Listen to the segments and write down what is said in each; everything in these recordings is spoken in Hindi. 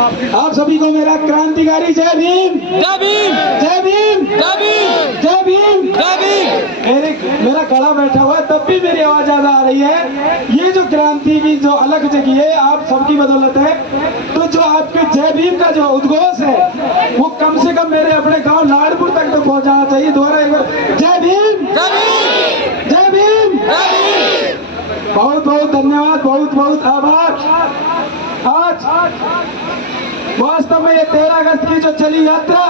आप सभी को मेरा क्रांतिकारी जय भीम, जय भीम, जय भीम, जय भीम, जय भीम, जय भीम। मेरा कड़ा बैठा हुआ है तब भी मेरी आवाज ज्यादा आ रही है। ये जो क्रांति की जो अलग जगी है आप सबकी बदौलत है। तो जो आपके जय भीम का जो उद्घोष है वो कम से कम मेरे अपने गांव लाडपुर तक तो पहुंच जाना चाहिए। दोबारा एक बार जय भीम, जय भीम, जय भीम, जय भीम। बहुत बहुत धन्यवाद, बहुत बहुत आभार। आज वास्तव में ये 13 अगस्त की जो चली यात्रा,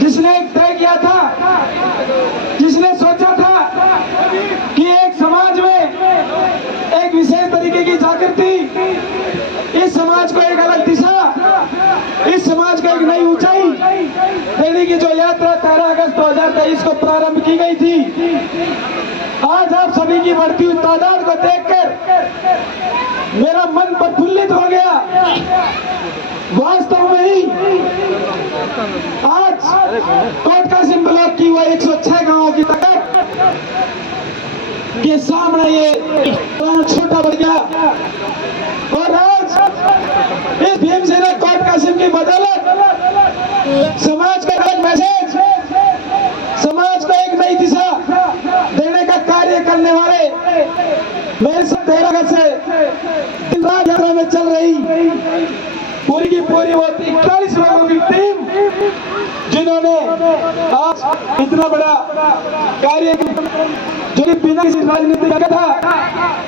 जिसने तय किया था, जिसने सोचा था कि एक समाज में एक विशेष तरीके की जागृति, इस समाज को एक अलग दिशा, इस समाज को एक नई ऊंचाई देने की जो यात्रा 13 अगस्त 2023 को प्रारंभ की गई थी, आज आप सभी की बढ़ती हुई तादाद को देखकर मेरा मन प्रफुल्लित हो गया। वास्तव में ही आज कोट कासिम ब्लॉक की वो 106 गांवों की ताकत के सामने ये छोटा बढ़ गया। और आज इस भीमसेना कोट कासिम की बदौलत समाज का एक मैसेज, समाज को एक नई दिशा देने का कार्य करने वाले मेरे साथ 13 अगस्त से दिन रात यात्रा में चल रही पूरी की पूरी वो 41 लोगों की टीम, जिन्होंने आज इतना बड़ा कार्य जो कि बिना किसी राजनीतिक था,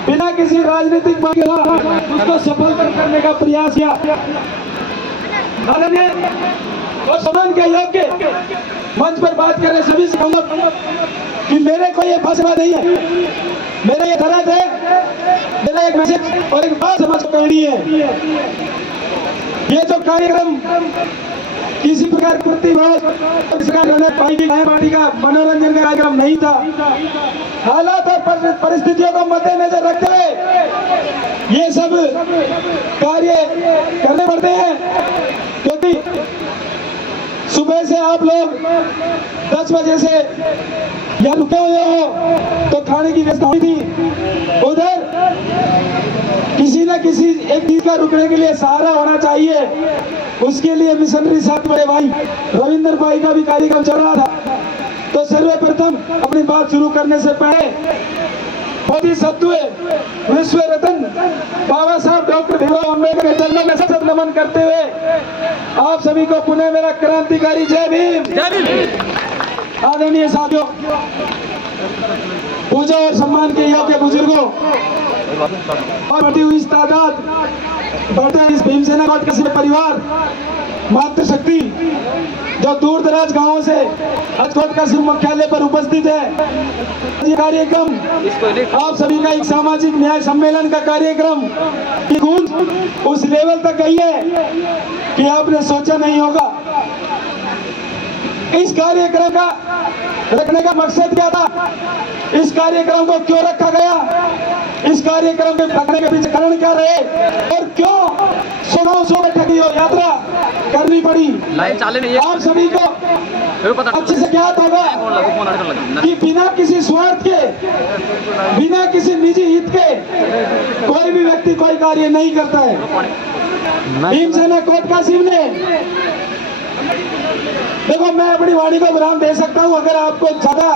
बिना किसी राजनीतिक मांगे उसको सफल करने का प्रयास किया। और समान के योग्य मंच पर बात कर रहे सभी से कहूंगा कि मेरे को ये भाषा नहीं है, मेरा ये दर्द है, मेरा एक मैसेज और एक बात समझ करनी है। ये जो कार्यक्रम किसी प्रकार पार्टी का मनोरंजन का कार्यक्रम नहीं था। हालात और परिस्थितियों को मद्देनजर रखते हुए ये सब कार्य करने पड़ते हैं, क्योंकि सुबह से आप लोग 10 बजे से यहाँ रुके हुए हो तो खाने की व्यवस्था हुई थी। उधर किसी न किसी एक चीज का रुकने के लिए सहारा होना चाहिए। उसके लिए मिशनरी साथ बड़े भाई रविंद्र भाई का भी कार्यक्रम चल रहा था। तो सर्वप्रथम अपनी बात शुरू करने से पहले बोधिसत्व विश्व रत्न बाबा साहब डॉक्टर भीमराव अम्बेडकर के चरणों में सशक्त नमन करते हुए आप सभी को पुनः मेरा क्रांतिकारी जय भीम। जय भीम। आदरणीय साथियों, पूजा और सम्मान के योग्य बुजुर्गों और बढ़ती हुई इस तादाद, बढ़ते इस भीमसेना कोट कासिम परिवार, मातृशक्ति जो दूर दराज गांवों से आज कोट कासिम मुख्यालय पर उपस्थित है। ये कार्यक्रम आप सभी का एक सामाजिक न्याय सम्मेलन का कार्यक्रम की गूंज उस लेवल तक गई है कि आपने सोचा नहीं होगा। इस कार्यक्रम का रखने का मकसद क्या था, इस कार्यक्रम को क्यों रखा गया, इस कार्यक्रम के रखने के पीछे कारण क्या रहे और क्यों 100 बैठक की यात्रा करनी पड़ी। आप सभी को अच्छे से ज्ञात होगा कि बिना किसी स्वार्थ के, बिना किसी निजी हित के कोई भी व्यक्ति कोई कार्य नहीं करता है। भीमसेना कोट कासिम ने, देखो मैं अपनी वाणी को विराम दे सकता हूं, अगर आपको ज्यादा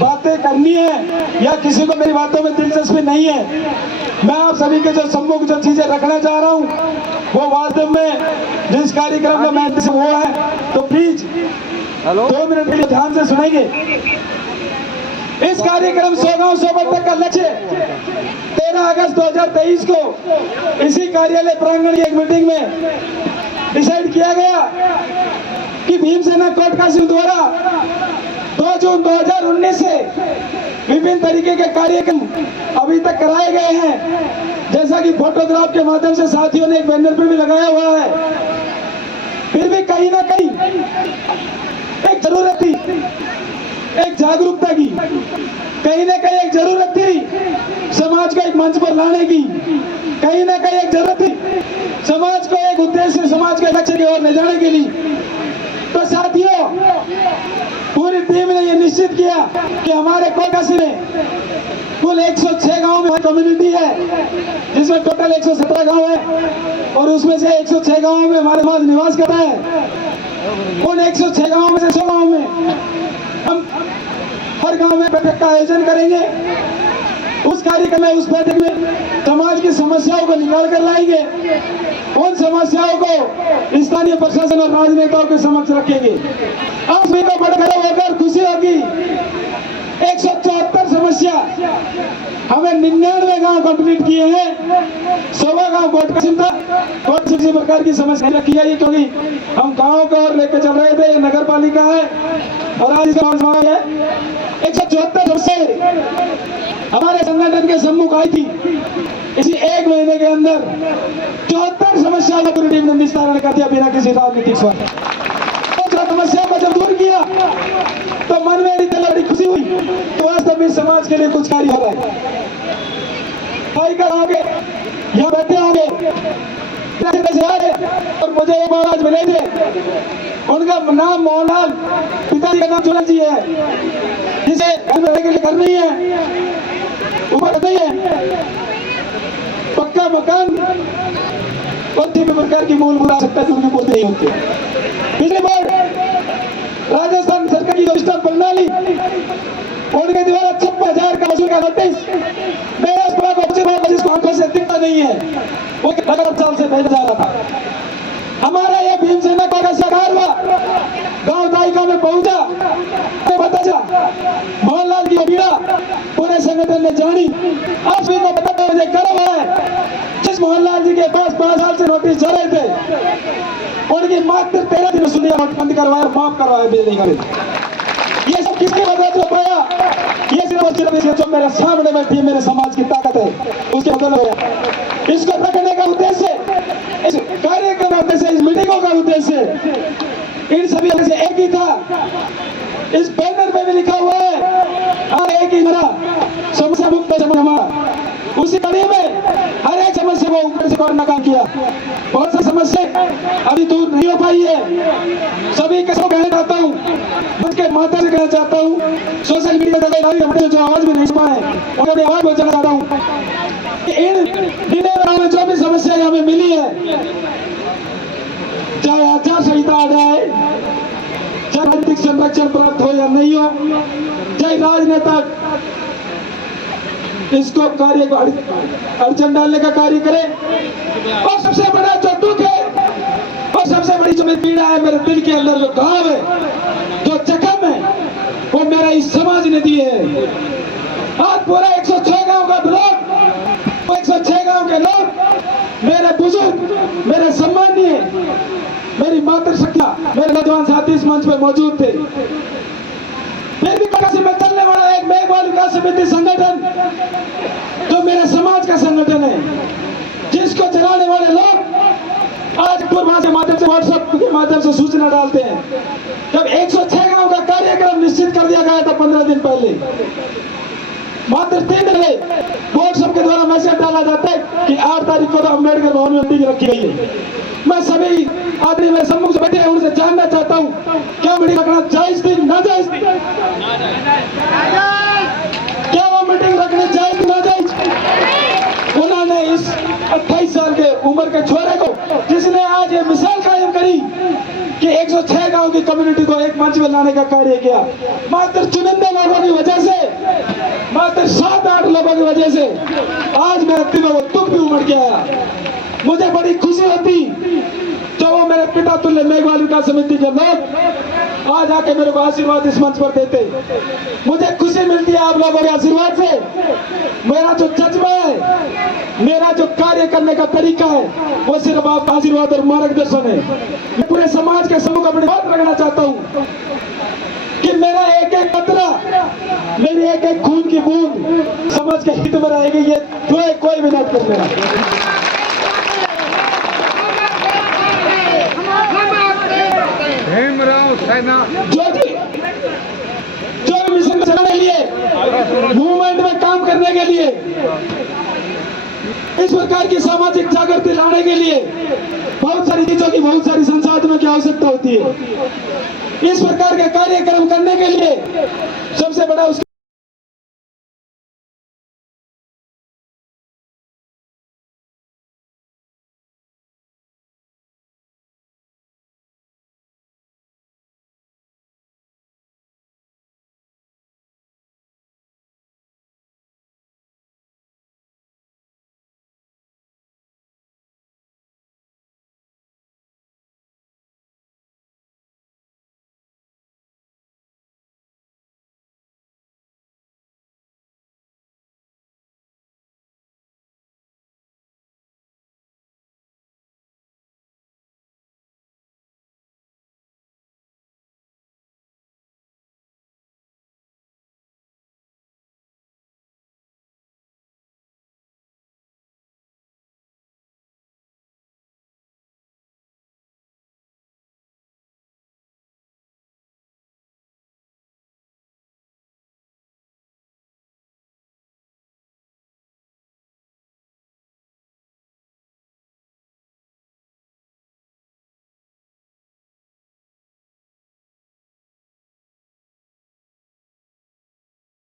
बातें करनी है या किसी को मेरी बातों में दिलचस्पी नहीं है, मैं आप सभी के जो सम्मुख जो चीजें रखना चाह रहा हूं वो वास्तव में जिस कार्यक्रम का मैं वो है, तो प्लीज 2 मिनट के लिए ध्यान से सुनेंगे। इस कार्यक्रम 100 गांव 100 बैठक का लक्ष्य 13 अगस्त 2023 को इसी कार्यालय प्रांगण की एक मीटिंग में डिसाइड किया गया कि भीमसेना कोट कासिम द्वारा 2 जून 2019 से विभिन्न तरीके के कार्यक्रम अभी तक कराए गए हैं, जैसा कि फोटोग्राफ के माध्यम से साथियों ने एक बैनर पर भी लगाया हुआ है। फिर भी कहीं ना कहीं एक जरूरत थी एक जागरूकता की, कहीं ना कहीं एक जरूरत थी समाज को एक मंच पर लाने की, कहीं ना कहीं एक जरूरत थी समाज को एक उद्देश्य, समाज के लक्ष्य की ओर ले जाने के लिए। तो साथियों, पूरी टीम ने यह निश्चित किया कि हमारे कोट कासिम में कुल 106 गांव में कम्युनिटी है, जिसमें टोटल 117 गांव है। और उसमें से 106 गांवों में हमारे समाज निवास कर रहा है। उन 106 गांवों में से 100 गांवों में हम हर गांव में बैठक का आयोजन करेंगे। उस कार्यक्रम में, उस बैठक में समाज की समस्याओं को निकाल कर लाएंगे। उन समस्याओं को स्थानीय प्रशासन और राजनेताओं के समक्ष रखेंगे। आप सभी को बड़े होकर खुशी होगी। 174 समस्या हमें 99 गांव कंप्लीट किए हैं। 100 गांव कोर्ट कसीम था। कोर्ट किसी प्रकार की समस्या रखी है, क्योंकि हम गांव को और लेकर चल रहे थे। नगर पालिका है और आज इसका है 174 से हमारे संगठन के सम्मुख आई थी। इसी 1 महीने के अंदर 74 समस्याओं का पूरी टीम ने निस्तारण कर दिया बिना किसी राजनीतिक स्वार्थ। समस्याओं को जब दूर किया तो मन में बड़ी खुशी हुई। तो वास्तव में समाज के लिए कुछ कार्य हो रहा है। आगे यहाँ बैठे होंगे और मुझे एक महाराज मिले थे, उनका नाम मोहनलाल, पिताजी का नाम चुना जी है, जिसे घर में रहने के लिए घर नहीं है, ऊपर नहीं है, पक्का मकान और तीन प्रकार की मूलभूत आवश्यकता उनकी पूर्ति नहीं होती। पिछली बार राजस्थान सरकार की योजना प्रणाली उनके द्वारा 56,000 का वसूल का नोटिस मेरे जिसको आंखों से दिखता नहीं है, वो 18 साल से भेजा जा रहा था। हमारा ये भीमसेना का सरकार हुआ, गांव दायिका में पहुंचा, तो पता चला मोहनलाल की पीड़ा पूरे संगठन ने जानी। आप सभी को पता मुझे गर्व है, जिस मोहनलाल जी के पास 5 साल से नोटिस जा रहे थे, उनकी मात्र 13 दिन सुनिए बंद करवाया, माफ करवाया बिजली का बिल। ये सब किसकी वजह से पाया? ये सिर्फ जो मेरे सामने बैठी मेरे समाज की ताकत है, उसके बदल हो गया। इसको रखने का उद्देश्य, इस कार्यक्रम का उद्देश्य, इस मीटिंगों का उद्देश्य इन सभी से एक ही था। इस बैनर में भी लिखा हुआ है हर एक ही मेरा समस्या मुक्त हमारा। उसी कड़ी में हर एक समस्या को ऊपर से करना काम किया। बहुत सी समस्या अभी दूर नहीं हो पाई है। सभी के सब कहना चाहता हूँ, उनके माता से कहना चाहता हूँ, सोशल मीडिया पर जो आवाज भी नहीं सुना है उन्हें आवाज पहुंचाना चाहता हूँ। इन दिनों में जो भी समस्या हमें मिली है, चाहे आचार संहिता आ जाए, चाहे राजनीतिक संरक्षण प्राप्त हो या नहीं हो, चाहे राजनेता इसको कार्य को अड़चन डालने का कार्य करे, और सबसे बड़ा जो दुख है और सबसे बड़ी जो मेरी पीड़ा है, मेरे दिल के अंदर जो घाव है, जो जख्म है, वो मेरा इस समाज ने दी है। आज पूरा 106 गांव का ब्लॉक, 106 गांव के लोग, मेरे बुजुर्ग, मेरे सम्मानीय, मेरी मातृशक्ति, मेरे नौजवान साथी इस मंच पे मौजूद थे। फिर भी प्रकाशी में चलने वाला एक मेघवाल विकास समिति संगठन, जो मेरे समाज का संगठन है, जिसको चलाने वाले लोग आज पूर्वांचल के माध्यम से, व्हाट्सएप के माध्यम से सूचना डालते हैं। जब 106 गांव का कार्यक्रम निश्चित कर दिया गया था 15 दिन पहले, मात्र 3 दिन व्हाट्सएप के द्वारा मैसेज डाला जाता है कि 8 तारीख को अम्बेडकर भवन में मीटिंग रखी गई है। मैं सभी आदमी मेरे सम्मुख से बैठे हैं, उनसे जानना चाहता हूँ, क्या मीटिंग रखना जायज थी, नाजायज थी? क्या वो मीटिंग रखनी जायज थी, नाजायज? उन्होंने इस 28 साल के उम्र के छोरे को, जिसने आज ये मिसाल कायम करी कि 106 गांव की कम्युनिटी को एक मंच में लाने का कार्य किया, मात्र चुनिंदा लोगों की वजह से, मात्र 7-8 लोगों की वजह से आज मेरे दिल में वो दुख भी उमड़ के आया। मुझे बड़ी खुशी होती जो वो मेरे पिता तुल्य मेघवाल विकास समिति के लोग आज आके मेरे को आशीर्वाद इस मंच पर देते। मुझे खुशी मिलती है आप लोगों के आशीर्वाद से। मेरा जो जज्बा है, मेरा जो कार्य करने का तरीका है, वो सिर्फ आप आशीर्वाद और मार्गदर्शन है। मैं पूरे समाज के सम्मुख अपनी बात रखना चाहता हूँ कि मेरा एक एक कतरा, मेरी एक एक खून की बूंद समाज के हित में रहेगी, ये कोई भी नोट कर लेना। जो मिशन चलाने के लिए, मूवमेंट में काम करने के लिए, इस प्रकार की सामाजिक जागृति लाने के लिए बहुत सारी चीजों की, बहुत सारी संसाधनों की आवश्यकता होती है। इस प्रकार के कार्यक्रम करने के लिए सबसे बड़ा